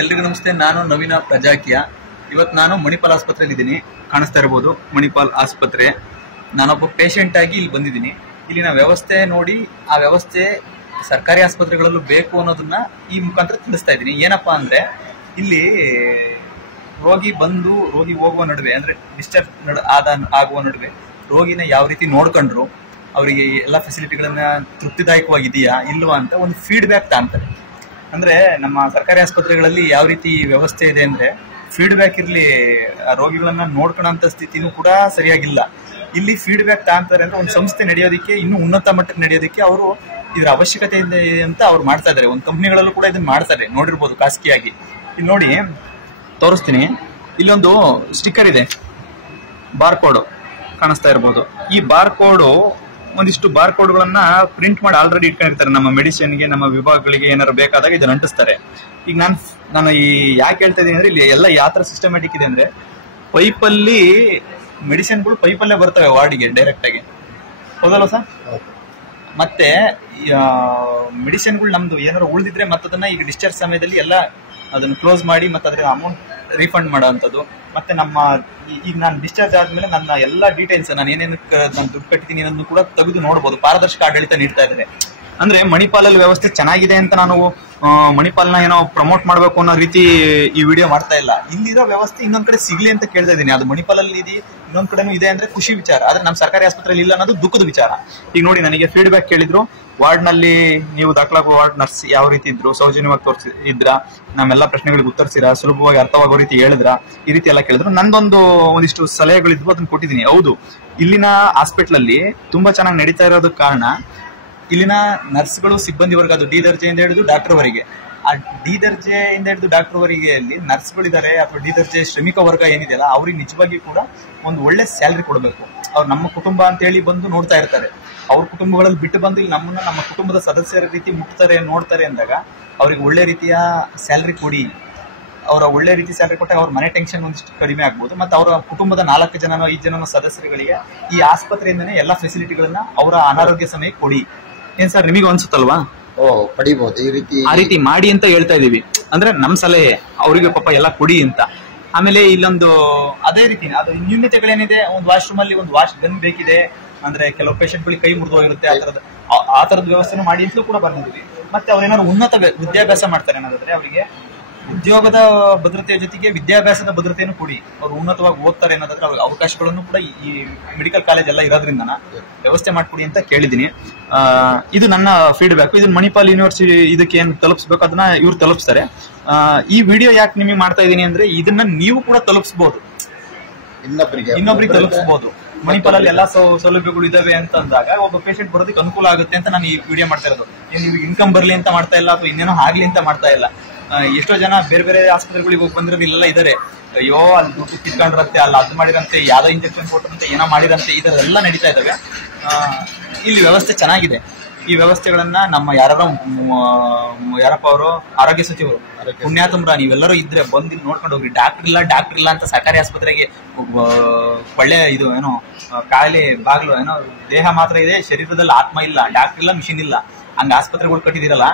ಎಲ್ರಿಗೂ ನಮಸ್ತೆ. ನಾನು ನವೀನ ಪ್ರಜಾಕಿಯ. ಇವತ್ತು ನಾನು ಮಣಿಪಾಲ್ ಆಸ್ಪತ್ರೆಯಲ್ಲಿ ಇದ್ದೀನಿ. ಕಾಣಿಸ್ತಾ ಇರಬಹುದು ಮಣಿಪಾಲ್ ಆಸ್ಪತ್ರೆ. ನಾನೊಬ್ಬ ಪೇಷಂಟ್ ಆಗಿ ಇಲ್ಲಿ ಬಂದಿದ್ದೀನಿ. ಇಲ್ಲಿನ ವ್ಯವಸ್ಥೆ ನೋಡಿ ಆ ವ್ಯವಸ್ಥೆ ಸರ್ಕಾರಿ ಆಸ್ಪತ್ರೆಗಳಲ್ಲೂ ಬೇಕು ಅನ್ನೋದನ್ನ ಈ ಮುಖಾಂತರ ತಿಳಿಸ್ತಾ ಇದ್ದೀನಿ. ಏನಪ್ಪಾ ಅಂದ್ರೆ ಇಲ್ಲಿ ರೋಗಿ ಹೋಗುವ ನಡುವೆ ಅಂದ್ರೆ ಡಿಸ್ಚಾರ್ಜ್ ಆಗುವ ನಡುವೆ ರೋಗಿನ ಯಾವ ರೀತಿ ನೋಡ್ಕೊಂಡ್ರು, ಅವರಿಗೆ ಎಲ್ಲ ಫೆಸಿಲಿಟಿಗಳನ್ನ ತೃಪ್ತಿದಾಯಕವಾಗಿದೆಯಾ ಇಲ್ವಾ ಅಂತ ಒಂದು ಫೀಡ್ಬ್ಯಾಕ್ ತಾಂತಾರೆ. ಅಂದ್ರೆ ನಮ್ಮ ಸರ್ಕಾರಿ ಆಸ್ಪತ್ರೆಗಳಲ್ಲಿ ಯಾವ ರೀತಿ ವ್ಯವಸ್ಥೆ ಇದೆ ಅಂದ್ರೆ ಫೀಡ್ಬ್ಯಾಕ್ ಇರ್ಲಿ, ರೋಗಿಗಳನ್ನ ನೋಡ್ಕೊಳ್ಳೋಂಥ ಸ್ಥಿತಿನೂ ಕೂಡ ಸರಿಯಾಗಿಲ್ಲ. ಇಲ್ಲಿ ಫೀಡ್ಬ್ಯಾಕ್ ತಾಂತಾರೆ ಅಂದ್ರೆ ಒಂದು ಸಂಸ್ಥೆ ನಡೆಯೋದಕ್ಕೆ ಇನ್ನೂ ಉನ್ನತ ಮಟ್ಟಕ್ಕೆ ನಡೆಯೋದಕ್ಕೆ ಅವರು ಇದ್ರ ಅವಶ್ಯಕತೆ ಇದೆ ಅಂತ ಅವ್ರು ಮಾಡ್ತಾ ಇದಾರೆ. ಒಂದು ಕಂಪ್ನಿಗಳಲ್ಲೂ ಕೂಡ ಇದನ್ನ ಮಾಡ್ತಾರೆ, ನೋಡಿರ್ಬೋದು ಖಾಸಗಿಯಾಗಿ. ಇಲ್ಲಿ ನೋಡಿ ತೋರಿಸ್ತೀನಿ. ಇಲ್ಲೊಂದು ಸ್ಟಿಕ್ಕರ್ ಇದೆ, ಬಾರ್ಕೋಡ್ ಕಾಣಿಸ್ತಾ ಇರ್ಬೋದು. ಈ ಬಾರ್ಕೋಡು ಒಂದಿಷ್ಟು ಬಾರ್ಕೋಡ್ಗಳನ್ನ ಪ್ರಿಂಟ್ ಮಾಡಿ ಆಲ್ರೆಡಿ ಇಟ್ಕೊಂಡಿರ್ತಾರೆ. ನಮ್ಮ ಮೆಡಿಸಿನ್ಗೆ, ನಮ್ಮ ವಿಭಾಗಗಳಿಗೆ ಏನಾದ್ರು ಬೇಕಾದಾಗ ಇದನ್ನ ಅಂಟಿಸ್ತಾರೆ. ಈಗ ನಾನು ಈ ಯಾಕೆ ಹೇಳ್ತಾ ಇದೀನಿ ಅಂದ್ರೆ ಇಲ್ಲಿ ಎಲ್ಲ ಯಾವ ತರ ಸಿಸ್ಟಮ್ಯಾಟಿಕ್ ಇದೆ ಅಂದ್ರೆ ಪೈಪಲ್ಲಿ ಮೆಡಿಸಿನ್ಗಳು ಪೈಪಲ್ಲೇ ಬರ್ತವೆ ವಾರ್ಡಿಗೆ ಡೈರೆಕ್ಟ್ ಆಗಿ. ಹೌದಲ್ವ ಸರ್? ಮತ್ತೆ ಮೆಡಿಸಿನ್ಗಳು ನಮ್ದು ಏನಾದ್ರು ಉಳಿದಿದ್ರೆ ಮತ್ತೆ ಅದನ್ನ ಈಗ ಡಿಸ್ಚಾರ್ಜ್ ಸಮಯದಲ್ಲಿ ಎಲ್ಲ ಅದನ್ನ ಕ್ಲೋಸ್ ಮಾಡಿ ಮತ್ತೆ ಅದ್ರ ಅಮೌಂಟ್ ರೀಫಂಡ್ ಮಾಡೋವಂಥದ್ದು. ಮತ್ತೆ ನಮ್ಮ ಈಗ ನಾನು ಡಿಸ್ಚಾರ್ಜ್ ಆದ್ಮೇಲೆ ನನ್ನ ಎಲ್ಲ ಡೀಟೇಲ್ಸ್ ನಾನು ಏನೇನು ನಾನು ದುಡ್ಡು ಕಟ್ಟಿದ್ದೀನಿ ಅನ್ನೋದನ್ನು ಕೂಡ ತೆಗೆದು ನೋಡ್ಬೋದು. ಪಾರದರ್ಶಕ ಆಡಳಿತ ನೀಡ್ತಾ ಇದ್ದಾರೆ. ಅಂದ್ರೆ ಮಣಿಪಾಲಲ್ಲಿ ವ್ಯವಸ್ಥೆ ಚೆನ್ನಾಗಿದೆ ಅಂತ ನಾನು ಮಣಿಪಾಲ್ನ ಏನೋ ಪ್ರಮೋಟ್ ಮಾಡಬೇಕು ಅನ್ನೋ ರೀತಿ ಈ ವಿಡಿಯೋ ಮಾಡ್ತಾ ಇಲ್ಲ. ಇಲ್ಲಿರೋ ವ್ಯವಸ್ಥೆ ಇನ್ನೊಂದ್ ಕಡೆ ಸಿಗ್ಲಿ ಅಂತ ಕೇಳ್ತಾ ಇದ್ದೀನಿ. ಅದು ಮಣಿಪಾಲಲ್ಲಿ ಇದೆ, ಇನ್ನೊಂದ್ ಕಡೆನೂ ಇದೆ ಅಂದ್ರೆ ಖುಷಿ ವಿಚಾರ. ಆದ್ರೆ ನಮ್ಮ ಸರ್ಕಾರಿ ಆಸ್ಪತ್ರೆಯಲ್ಲಿ ಇಲ್ಲ ಅನ್ನೋದು ದುಃಖದ ವಿಚಾರ. ಈಗ ನೋಡಿ, ನನಗೆ ಫೀಡ್ಬ್ಯಾಕ್ ಕೇಳಿದ್ರು, ವಾರ್ಡ್ ನಲ್ಲಿ ನೀವು ದಾಖಲಾಗುವ ವಾರ್ಡ್ ನರ್ಸ್ ಯಾವ ರೀತಿ ಇದ್ರು, ಸೌಜನ್ಯವಾಗಿ ಇದ್ರ, ನಮ್ಮೆಲ್ಲಾ ಪ್ರಶ್ನೆಗಳಿಗೆ ಉತ್ತರಿಸಿರ, ಸುಲಭವಾಗಿ ಅರ್ಥವಾಗೋ ರೀತಿ ಹೇಳಿದ್ರ, ಈ ರೀತಿ ಎಲ್ಲ ಕೇಳಿದ್ರು. ಒಂದಿಷ್ಟು ಸಲಹೆಗಳಿದ್ವು, ಅದನ್ನ ಕೊಟ್ಟಿದ್ದೀನಿ. ಹೌದು, ಇಲ್ಲಿನ ಹಾಸ್ಪಿಟಲ್ ಅಲ್ಲಿ ತುಂಬಾ ಚೆನ್ನಾಗಿ ನಡೀತಾ ಇರೋದಕ್ಕೆ ಕಾರಣ ಇಲ್ಲಿನ ನರ್ಸ್ಗಳು, ಸಿಬ್ಬಂದಿ ವರ್ಗ, ಅದು ಡಿ ದರ್ಜೆಯಿಂದ ಹಿಡಿದು ಡಾಕ್ಟರ್ ವರೆಗೆ, ಆ ಡಿ ದರ್ಜೆಯಿಂದ ಹಿಡಿದು ಡಾಕ್ಟರ್ ವರೆಗೆ ಅಲ್ಲಿ ನರ್ಸ್ಗಳಿದ್ದಾರೆ ಅಥವಾ ಡಿ ದರ್ಜೆ ಶ್ರಮಿಕ ವರ್ಗ ಏನಿದೆಯಲ್ಲ ಅವ್ರಿಗೆ ನಿಜವಾಗಿ ಕೂಡ ಒಂದು ಒಳ್ಳೆ ಸ್ಯಾಲ್ರಿ ಕೊಡಬೇಕು. ಅವ್ರು ನಮ್ಮ ಕುಟುಂಬ ಅಂತ ಹೇಳಿ ಬಂದು ನೋಡ್ತಾ ಇರ್ತಾರೆ. ಅವ್ರ ಕುಟುಂಬಗಳಲ್ಲಿ ಬಿಟ್ಟು ಬಂದು ಇಲ್ಲಿ ನಮ್ಮ ಕುಟುಂಬದ ಸದಸ್ಯರ ರೀತಿ ಮುಟ್ತಾರೆ, ನೋಡ್ತಾರೆ ಅಂದಾಗ ಅವ್ರಿಗೆ ಒಳ್ಳೆ ರೀತಿಯ ಸ್ಯಾಲ್ರಿ ಕೊಡಿ. ಅವರ ಒಳ್ಳೆ ರೀತಿ ಸ್ಯಾಲ್ರಿ ಕೊಟ್ಟಾಗ ಅವ್ರ ಮನೆ ಟೆನ್ಷನ್ ಒಂದಿಷ್ಟು ಕಡಿಮೆ ಆಗ್ಬೋದು. ಮತ್ತೆ ಅವರ ಕುಟುಂಬದ 4 ಜನನೋ 5 ಜನನೋ ಸದಸ್ಯರುಗಳಿಗೆ ಈ ಆಸ್ಪತ್ರೆಯಿಂದನೇ ಎಲ್ಲಾ ಫೆಸಿಲಿಟಿಗಳನ್ನ ಅವರ ಅನಾರೋಗ್ಯ ಸಮಯಕ್ಕೆ ಕೊಡಿ. ಏನ್ ಸರ್, ನಿಮಗೆ ಅನ್ಸುತ್ತಲ್ವಾ? ಪಡಿಬಹುದು. ಆ ರೀತಿ ಮಾಡಿ ಅಂತ ಹೇಳ್ತಾ ಇದೀವಿ. ಅಂದ್ರೆ ನಮ್ ಸಲಹೆ ಅವರಿಗೆ ಪಾಪ ಎಲ್ಲ ಕೊಡಿ ಅಂತ. ಆಮೇಲೆ ಇಲ್ಲೊಂದು ಅದೇ ರೀತಿ ಅದು ನ್ಯೂನ್ಯತೆಗಳೇನಿದೆ, ಒಂದು ವಾಶ್ರೂಮ್ ಅಲ್ಲಿ ಒಂದು ವಾಶ್ ಗನ್ ಬೇಕಿದೆ ಅಂದ್ರೆ ಕೆಲವು ಪೇಷಂಟ್ ಗಳಿಗೆ ಕೈ ಮುರಿದು ಹೋಗಿರುತ್ತೆ, ಆ ತರದ ವ್ಯವಸ್ಥೆ ಮಾಡಿ ಅಂತಲೂ ಕೂಡ ಬಂದಿದ್ವಿ. ಮತ್ತೆ ಅವ್ರೇನಾದ್ರು ಉನ್ನತ ವಿದ್ಯಾಭ್ಯಾಸ ಮಾಡ್ತಾರೆ ಅನ್ನೋದಾದ್ರೆ ಅವರಿಗೆ ಉದ್ಯೋಗದ ಭದ್ರತೆಯ ಜೊತೆಗೆ ವಿದ್ಯಾಭ್ಯಾಸದ ಭದ್ರತೆಯನ್ನು ಕೊಡಿ. ಅವ್ರು ಉನ್ನತವಾಗಿ ಓದ್ತಾರೆ ಅನ್ನೋದಾದ್ರೆ ಅವ್ರಿಗೆ ಅವಕಾಶಗಳನ್ನು ಕೂಡ ಈ ಮೆಡಿಕಲ್ ಕಾಲೇಜ್ ಎಲ್ಲ ಇರೋದ್ರಿಂದ ವ್ಯವಸ್ಥೆ ಮಾಡ್ಕೊಡಿ ಅಂತ ಕೇಳಿದೀನಿ. ಇದು ನನ್ನ ಫೀಡ್ಬ್ಯಾಕ್. ಇದನ್ನ ಮಣಿಪಾಲ್ ಯೂನಿವರ್ಸಿಟಿ ಇದಕ್ಕೆ ಏನ್ ತಲುಪಿಸ್ಬೇಕು ಅದನ್ನ ಇವ್ರು ತಲುಪಿಸ್ತಾರೆ. ಈ ವಿಡಿಯೋ ಯಾಕೆ ನಿಮಗೆ ಮಾಡ್ತಾ ಇದೀನಿ ಅಂದ್ರೆ ಇದನ್ನ ನೀವು ಕೂಡ ತಲುಪಿಸಬಹುದು, ಇನ್ನೊಬ್ರಿಗೆ ತಲುಪಿಸಬಹುದು. ಮಣಿಪಾಲಲ್ಲಿ ಎಲ್ಲಾ ಸೌಲಭ್ಯಗಳು ಇದಾವೆ ಅಂತ ಅಂದಾಗ ಒಬ್ಬ ಪೇಷಂಟ್ ಬರೋದಕ್ಕೆ ಅನುಕೂಲ ಆಗುತ್ತೆ ಅಂತ ನಾನು ಈ ವಿಡಿಯೋ ಮಾಡ್ತಾ ಇರೋದು. ನೀವು ಇನ್ಕಮ್ ಬರ್ಲಿ ಅಂತ ಮಾಡ್ತಾ ಇಲ್ಲ ಅಥವಾ ಇನ್ನೇನೋ ಆಗ್ಲಿ ಅಂತ ಮಾಡ್ತಾ ಇಲ್ಲ. ಎಷ್ಟೋ ಜನ ಬೇರೆ ಬೇರೆ ಆಸ್ಪತ್ರೆಗಳಿಗೆ ಹೋಗಿ ಬಂದಿರೋದು ಇಲ್ಲೆಲ್ಲ ಇದಾರೆ. ಅಯ್ಯೋ ಅಲ್ಲಿ ದುಡ್ಡು ಕಿತ್ಕೊಂಡ್ರಂತೆ, ಅಲ್ಲಿ ಅದು ಮಾಡಿರಂತೆ, ಯಾವ್ದೋ ಇಂಜೆಕ್ಷನ್ ಕೊಟ್ಟರಂತೆ, ಏನೋ ಮಾಡಿರಂತೆ, ಇದೆಲ್ಲ ನಡೀತಾ ಇದಾವೆ. ಇಲ್ಲಿ ವ್ಯವಸ್ಥೆ ಚೆನ್ನಾಗಿದೆ. ಈ ವ್ಯವಸ್ಥೆಗಳನ್ನ ನಮ್ಮ ಯಾರಪ್ಪ ಅವರು ಆರೋಗ್ಯ ಸಚಿವರು ಪುಣ್ಯಾತಮ್ರ ನೀವೆಲ್ಲರೂ ಇದ್ರೆ ಬಂದು ನೋಡ್ಕೊಂಡು ಹೋಗ್ರಿ. ಡಾಕ್ಟರ್ ಇಲ್ಲ ಅಂತ ಸರ್ಕಾರಿ ಆಸ್ಪತ್ರೆಗೆ ಒಳ್ಳೆ ಇದು ಏನೋ ಕಾಯಿಲೆ ಬಾಗ್ಲು ಏನೋ ದೇಹ ಮಾತ್ರ ಇದೆ, ಶರೀರದಲ್ಲಿ ಆತ್ಮ ಇಲ್ಲ, ಡಾಕ್ಟರ್ ಇಲ್ಲ, ಮಿಷಿನ್ ಇಲ್ಲ, ಹಂಗ ಆಸ್ಪತ್ರೆಗಳು ಕಟ್ಟಿದಿರಲ್ಲ.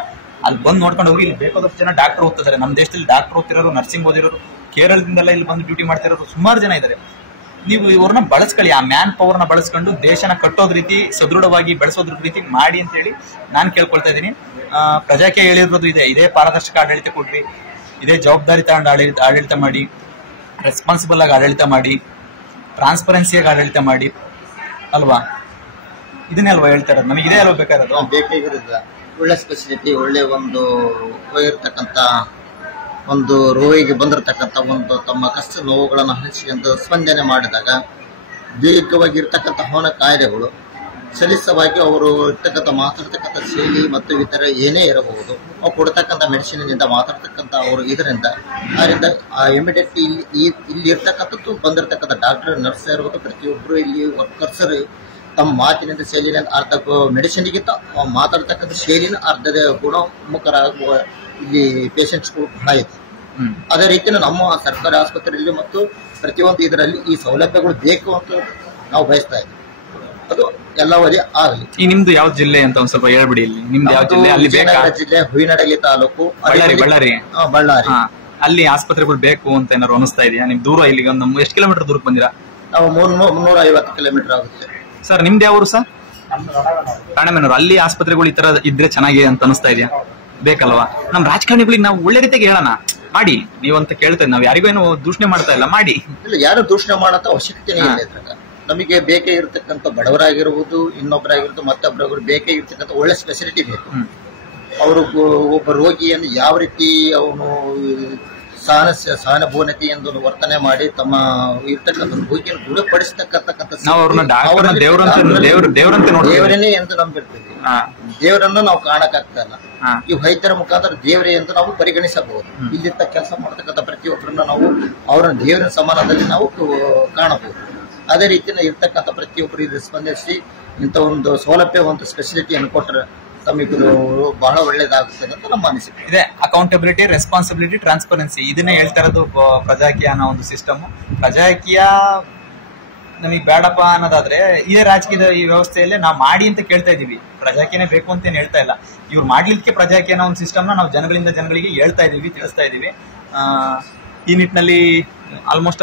ಅಲ್ಲಿ ಬಂದು ನೋಡ್ಕೊಂಡು ಹೋಗಿ. ಇಲ್ಲಿ ಬೇಕಾದಷ್ಟು ಜನ ಡಾಕ್ಟರ್ ಓದ್ತಿದ್ದಾರೆ. ನಮ್ಮ ದೇಶದಲ್ಲಿ ಡಾಕ್ಟರ್ ಓದ್ತಿರೋರು, ನರ್ಸಿಂಗ್ ಓದಿರೋರು, ಕೇರಳದಿಂದೆಲ್ಲ ಇಲ್ಲಿ ಬಂದು ಡ್ಯೂಟಿ ಮಾಡ್ತಿರೋರು ಸುಮಾರು ಜನ ಇದ್ದಾರೆ. ನೀವು ಇವ್ರನ್ನ ಬಳಸ್ಕೊಳ್ಳಿ, ಆ ಮ್ಯಾನ್ ಪವರ್ನ ಬಳಸ್ಕೊಂಡು ದೇಶನ ಕಟ್ಟೋದ್ ರೀತಿ, ಸದೃಢವಾಗಿ ಬೆಳೆಸೋದ್ರ ರೀತಿ ಮಾಡಿ ಅಂತ ಹೇಳಿ ನಾನು ಕೇಳ್ಕೊಳ್ತಾ ಇದ್ದೀನಿ. ಪ್ರಜಾಕ್ಕೆ ಹೇಳಿರೋದು ಇದೇ ಪಾರದರ್ಶಕ ಆಡಳಿತ ಕೊಡ್ರಿ, ಇದೇ ಜವಾಬ್ದಾರಿ ತಗೊಂಡು ಆಡಳಿತ ಮಾಡಿ, ರೆಸ್ಪಾನ್ಸಿಬಲ್ ಆಗಿ ಆಡಳಿತ ಮಾಡಿ, ಟ್ರಾನ್ಸ್ಪರೆನ್ಸಿಯಾಗಿ ಆಡಳಿತ ಮಾಡಿ ಅಲ್ವಾ? ಇದನ್ನೇ ಅಲ್ವಾ ಹೇಳ್ತಾ ಇರೋದು? ನಮಗೆ ಇದೇ ಅಲ್ವಾ ಬೇಕಾಗಿರೋದು? ಒಳ್ಳೆ ಸ್ಪೆಸಿಲಿಟಿ, ಒಳ್ಳೆ ಒಂದು ಇರ್ತಕ್ಕಂಥ ಒಂದು ರೋಗಿಗೆ ಬಂದಿರತಕ್ಕಂಥ ಒಂದು ತಮ್ಮ ಕಷ್ಟ ನೋವುಗಳನ್ನು ಹಂಚಿಕೊಂಡು ಸ್ಪಂದನೆ ಮಾಡಿದಾಗ ದೀರ್ಘವಾಗಿರ್ತಕ್ಕಂಥ ಅವನ ಕಾಯಿಲೆಗಳು ಸಲೀಸವಾಗಿ ಅವರು ಇರ್ತಕ್ಕಂಥ ಮಾತಾಡ್ತಕ್ಕಂಥ ಶೈಲಿ ಮತ್ತು ಇತರ ಏನೇ ಇರಬಹುದು, ಅವ್ರು ಕೊಡ್ತಕ್ಕಂಥ ಮೆಡಿಸಿನಿಂದ ಮಾತಾಡ್ತಕ್ಕಂಥ ಅವರು ಇದರಿಂದ ಇಮಿಡಿಯೇಟ್ಲಿ ಇಲ್ಲಿ ಇರ್ತಕ್ಕಂಥದ್ದು ಬಂದಿರತಕ್ಕಂಥ ಡಾಕ್ಟರ್, ನರ್ಸ್ ಇರ್ಬೋದು, ಪ್ರತಿಯೊಬ್ಬರು ಇಲ್ಲಿ ವರ್ಕರ್ಸರು ತಮ್ಮ ಮಾತಿನಿಂದ ಶೈಲಿನ ಅರ್ಧ ಮೆಡಿಸಿನ್ಗಿಂತ ಮಾತಾಡ್ತಕ್ಕಂಥ ಶೈಲಿನ ಅರ್ಧದ ಗುಣಮುಖರಾಗುವ ಇಲ್ಲಿ ಪೇಷಂಟ್ಸ್ಗಳು ಬಹಳ ಇದೆ. ಅದೇ ರೀತಿ ನಮ್ಮ ಸರ್ಕಾರಿ ಆಸ್ಪತ್ರೆಯಲ್ಲಿ ಮತ್ತು ಪ್ರತಿಯೊಂದು ಇದರಲ್ಲಿ ಈ ಸೌಲಭ್ಯಗಳು ಬೇಕು ಅಂತ ನಾವು ಬಯಸ್ತಾ ಇದ್ದೀವಿ. ಅದು ಎಲ್ಲವೇ ಆಗಲಿ. ಈ ನಿಮ್ದು ಯಾವ ಜಿಲ್ಲೆ ಅಂತ ಒಂದ್ ಸ್ವಲ್ಪ ಹೇಳ್ಬಿಡಿ. ಇಲ್ಲಿ ನಿಮ್ದು ಯಾವ ಜಿಲ್ಲೆ? ಅಲ್ಲಿ ಜಿಲ್ಲೆ ಹೂವಿನಡಗಿ ತಾಲೂಕು, ಬಳ್ಳಾರಿ. ಅಲ್ಲಿ ಆಸ್ಪತ್ರೆಗಳು ಬೇಕು ಅಂತ ಏನಾದ್ರು ಅನಿಸ್ತಾ ಇದೆಯಾ? ನಿಮ್ ದೂರ ಇಲ್ಲಿಗೆ ಒಂದು ಎಷ್ಟು ಕಿಲೋಮೀಟರ್ ದೂರಕ್ಕೆ ಬಂದಿರಾ? ನಾವು 350 ಕಿಲೋಮೀಟರ್ ಆಗುತ್ತೆ. ಸರ್ ನಿಮ್ದು ಯಾವ ಊರು ಸರ್? ರಾಣೆಬೆನ್ನೂರು. ಅಲ್ಲಿ ಆಸ್ಪತ್ರೆಗಳು ಈ ತರ ಇದ್ರೆ ಚೆನ್ನಾಗಿ ಅಂತ ಅನಿಸ್ತಾ ಇದೆಯಾ? ಬೇಕಲ್ವಾ? ನಮ್ ರಾಜಕಾರಣಿಗಳಿಗೆ ನಾವು ಒಳ್ಳೆ ರೀತಿಯಾಗಿ ಹೇಳೋಣ, ಮಾಡಿ ನೀವಂತ ಕೇಳ್ತಾ ಇದ್ದೀವಿ. ನಾವ್ ಯಾರಿಗೂ ಏನು ದೂಷಣೆ ಮಾಡ್ತಾ ಇಲ್ಲ, ಮಾಡಿ. ಇಲ್ಲ, ಯಾರು ದೂಷಣೆ ಮಾಡೋ ಅವಶ್ಯಕತೆನೇ ಇಲ್ಲ ಇದ್ರಾಗ. ನಮಗೆ ಬೇಕೇ ಇರತಕ್ಕಂಥ ಬಡವರಾಗಿರ್ಬೋದು, ಇನ್ನೊಬ್ಬರಾಗಿರ್ಬೋದು, ಮತ್ತೊಬ್ಬರಾಗಿರ್ಬೋದು, ಬೇಕೇ ಇರ್ತಕ್ಕಂಥ ಒಳ್ಳೆ ಸ್ಪೆಸಿಲಿಟಿ ಬೇಕು. ಅವರು ಒಬ್ಬ ರೋಗಿಯನ್ನು ಯಾವ ರೀತಿ ಅವನು ಸಹಾನುಭೂತಿಯಿಂದ ವರ್ತನೆ ಮಾಡಿ ತಮ್ಮ ಇರ್ತಕ್ಕಂಥ ರೋಗಿಯನ್ನು ಗುಣಪಡಿಸತಕ್ಕಂಥ ದೇವರನ್ನೇ ಎಂದು ನಂಬಿರ್ತೀವಿ. ದೇವರನ್ನು ನಾವು ಕಾಣಕ್ಕಾಗ್ತಾ ಇಲ್ಲ. ಈ ವೈದ್ಯರ ಮುಖಾಂತರ ದೇವರೇ ಎಂದು ನಾವು ಪರಿಗಣಿಸಬಹುದು. ಇಲ್ಲಿಂದ ಕೆಲಸ ಮಾಡತಕ್ಕಂಥ ಪ್ರತಿಯೊಬ್ಬರನ್ನ ನಾವು ಅವರ ದೇವರ ಸಮಾನದಲ್ಲಿ ನಾವು ಕಾಣಬಹುದು. ಅದೇ ರೀತಿಯಲ್ಲಿ ಇರ್ತಕ್ಕಂಥ ಪ್ರತಿಯೊಬ್ಬರು ಇದು ಸ್ಪಂದಿಸಿ ಇಂಥ ಒಂದು ಸೌಲಭ್ಯ, ಒಂದು ಸ್ಪೆಸಿಲಿಟಿಯನ್ನು ಕೊಟ್ಟರೆ ತಮಗೆ ಬಹಳ ಒಳ್ಳೇದಾಗುತ್ತದೆ ಅಂತ ನಮ್ಮ ಅನಿಸಿಕೆ ಇದೆ. ಅಕೌಂಟಬಿಲಿಟಿ, ರೆಸ್ಪಾನ್ಸಿಬಿಲಿಟಿ, ಟ್ರಾನ್ಸ್ಪರೆನ್ಸಿ, ಇದನ್ನೇ ಹೇಳ್ತಾ ಇರೋದು ಪ್ರಜಾಕೀಯ ಅನ್ನೋ ಒಂದು ಸಿಸ್ಟಮ್. ಪ್ರಜಾಕೀಯ ನಮಗ್ ಬೇಡಪ್ಪ ಅನ್ನೋದಾದ್ರೆ ಇದೇ ರಾಜಕೀಯದ ಈ ವ್ಯವಸ್ಥೆಯಲ್ಲೇ ನಾವು ಮಾಡಿ ಅಂತ ಕೇಳ್ತಾ ಇದೀವಿ. ಪ್ರಜಾಕೀಯನೇ ಬೇಕು ಅಂತ ಏನ್ ಹೇಳ್ತಾ ಇಲ್ಲ. ಇವ್ರು ಮಾಡ್ಲಿಕ್ಕೆ ಪ್ರಜಾಕೀಯ ಅನ್ನೋ ಒಂದು ಸಿಸ್ಟಮ್ ನಾವು ಜನಗಳಿಗೆ ಹೇಳ್ತಾ ಇದೀವಿ, ತಿಳಿಸ್ತಾ ಇದೀವಿ. ಈ ನಿಟ್ಟಿನಲ್ಲಿ ಆಲ್ಮೋಸ್ಟ್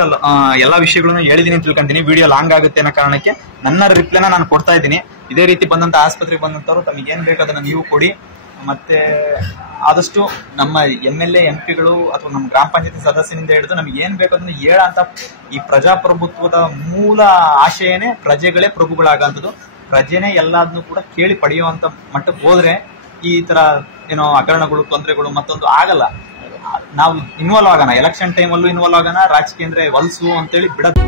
ಎಲ್ಲಾ ವಿಷಯಗಳನ್ನು ಹೇಳಿದೀನಿ ಅಂತ ತಿಳ್ಕೊಂತೀನಿ. ವಿಡಿಯೋ ಲಾಂಗ್ ಆಗುತ್ತೆ ಅನ್ನೋ ಕಾರಣಕ್ಕೆ ನನ್ನ ರಿಪ್ಲೈನ ನಾನು ಕೊಡ್ತಾ ಇದ್ದೀನಿ. ಇದೇ ರೀತಿ ಬಂದಂತ ಆಸ್ಪತ್ರೆಗೆ ಬಂದಂತವ್ರು ತಮಗೆ ಏನ್ ಬೇಕು ಅದನ್ನ ನೀವು ಕೊಡಿ. ಮತ್ತೆ ಆದಷ್ಟು ನಮ್ಮ MLA MP ಗಳು ಅಥವಾ ನಮ್ಮ ಗ್ರಾಮ ಪಂಚಾಯತಿ ಸದಸ್ಯನಿಂದ ಹಿಡಿದು ನಮ್ಗೆ ಏನ್ ಬೇಕು ಅದನ್ನ ಹೇಳಂತ ಈ ಪ್ರಜಾಪ್ರಭುತ್ವದ ಮೂಲ ಆಶಯನೇ ಪ್ರಜೆಗಳೇ ಪ್ರಭುಗಳಾಗಂಥದ್ದು. ಪ್ರಜೆನೇ ಎಲ್ಲದನ್ನು ಕೂಡ ಕೇಳಿ ಪಡೆಯುವಂತ ಮಟ್ಟಕ್ಕೆ ಹೋದ್ರೆ ಈ ತರ ಏನೋ ಹಗರಣಗಳು, ತೊಂದರೆಗಳು ಮತ್ತೊಂದು ಆಗಲ್ಲ. ನಾವು ಇನ್ವಾಲ್ವ್ ಆಗೋಣ, ಎಲೆಕ್ಷನ್ ಟೈಮಲ್ಲೂ ಇನ್ವಾಲ್ವ್ ಆಗೋಣ. ರಾಜಕೀಯ ಅಂದ್ರೆ ಹೊಲ್ಸು ಅಂತೇಳಿ ಬಿಡೋದು.